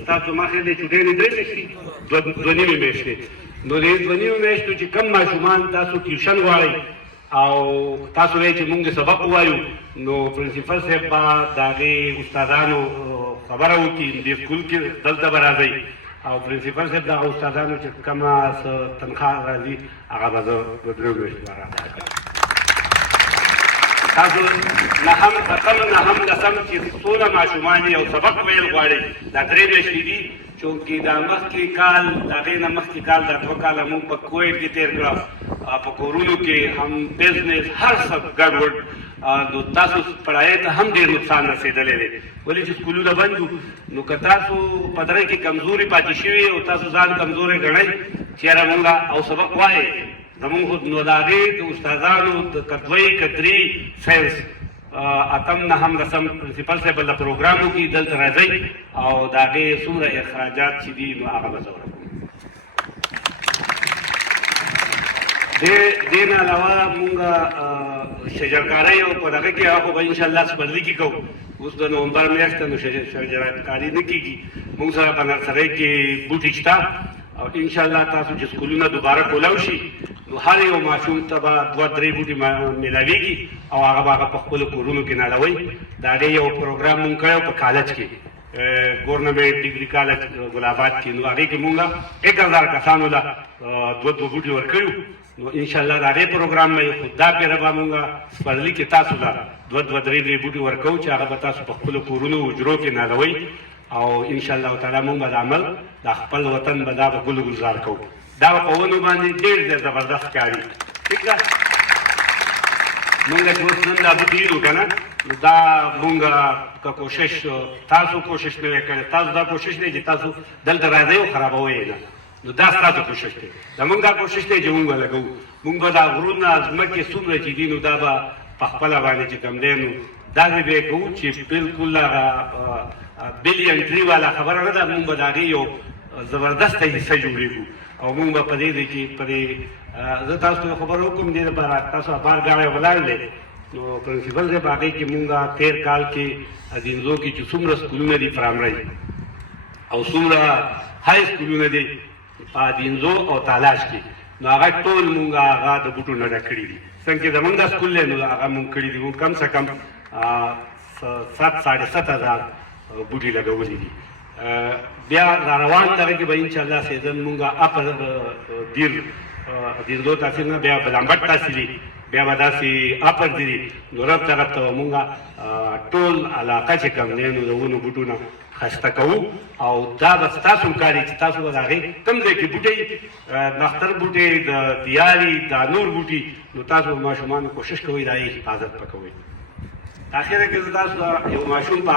ستاسو مخې د چوټۍ نه 3 میاشتې 2.5 میاشتې نو د 2.5 میاشتو چې کم ماشومان تاسو ټیوشن غواړئ او تاسو وایئ چې موږ سبق ووایو نو پرنسپل صاحب به د هغې استادانو خبره وکړي د سکول کې دلته به راځئ او پرنسپل صاحب دغه استادانو چې کومه تنخواه راځي هغه به زه په 3 میاشتو به راځم تاسو نهم اتم نهم لسم چې څونه ماشومان یو سبق ویل غواړي دا 3 میاشتې دي چونکې دا مخکې کال د هغې نه مخکې کال دا 2 کاله موږ په کویټ کې تېر کړه په کورونو کې هم بزنس هر څه ګډوډ نو تاسو پړایې ته هم ډېر نقصان رسېدلی دی ولې چې سکولونه بند وو نو که تاسو په دره کې کمزوري پاتې شوي او تاسو ځان کمزوری ګڼئ چې یاره مونږ او سبق وایې زمونږ خو نو د هغې د استادانو د کتوۍ کتري ساینس اتم نهم لسم پرنسپل صاحب له پروګرامو کې دلته راځئ او د هغې څومره اخراجات چې دي نو هغه به زه ورکوم دې نه علاوه مونږ شجرکارۍ او په دغه کې هغه به انشاءالله سپرلي کې کوو اوس د نومبر میاشت نو شجرکاري نه کېږي مونږ سره په نرسرۍ کې بوټي شته او انشاءالله تاسو چې سکولونه دوباره کولاو شي نو هر یو ماشوم ته به 2-3 بوټي میلاویږي او هغه به هغه په خپلو کورونو کې نالوئ د هغې یو پروګرام مونږ کړی په کالج کې ګورنمنټ ډګري کالج ګلاباد کې نو هغې کې مونږ 1000 کسانو له 2 بوټي ورکړي نو انشاءالله د هغې پروګرام به خو دا پیره به مونږ سپرلي کې تاسو له 2-3 بوټي ورکوو چې هغه به تاسو په خپلو کورونو حجرو کې نالوئ او انشاءالله تعالی مونږ به د عمل د خپل وطن به دا به ګل ګلزار کوو دا به په ونو باندې ډېر ډېر زبردست ښکاري ټیک ده مونږ چې اوس نن دا بوټي یو که نه نو دا مونږ که کوشش تاسو کوشش نه وی کړی تاسو دا کوشش دی چې تاسو دلته راځئ او خرابوئ یې نه نو دا ستاسو کوشش دی زمونږ دا کوشش دی چې مونږ به لګوو مونږ به دا غرونه ځمکې څومره چې دي نو دا به په خپله باندې چې کوم دی نو داسې به یې کوو چې بلکل هغه بلین ټري والا خبره نه ده مونږ به د هغې یو زبردسته حصه جوړېږو او مونږ به په دې دی کې په دې زه تاسو ته خبره وکړم دې لپاره تاسو اپار ګاډی ولاړ دی نو پرنسپل صاحب هغې کې مونږ 13 کال کې دینزو کې چې څومره سکولونه دي پرایمري او څومره های سکولونه دي په دینزو او تالاش کې نو هغه ټول مونږ هغه د بوټو نه ډک کړي دي څنګه زمونږ دا سکول دی نو هغه مونږ کړي دي کم سے کم 7,500 بوټي لګولي دي بیا را روان دغه کې به انشاءالله سیزن مونږ اپر دیرزو تحصیل نه بیا بلامبټ تحصیلي بیا به داسې اپر دي نو رب طرف ته به مونږ ټول علاقه چې کوم دی نو د ونو بوټونه ښایسته کوو او دا به ستاسو هم کار چې تاسو به د هغې کوم ځای کې بوټی نختر بوټی د دیاري دا نور بوټي نو تاسو به ماشومانو کوشش کوئ د هغې حفاظت به کوئ اخره کې زه تاسو یو ماشوم په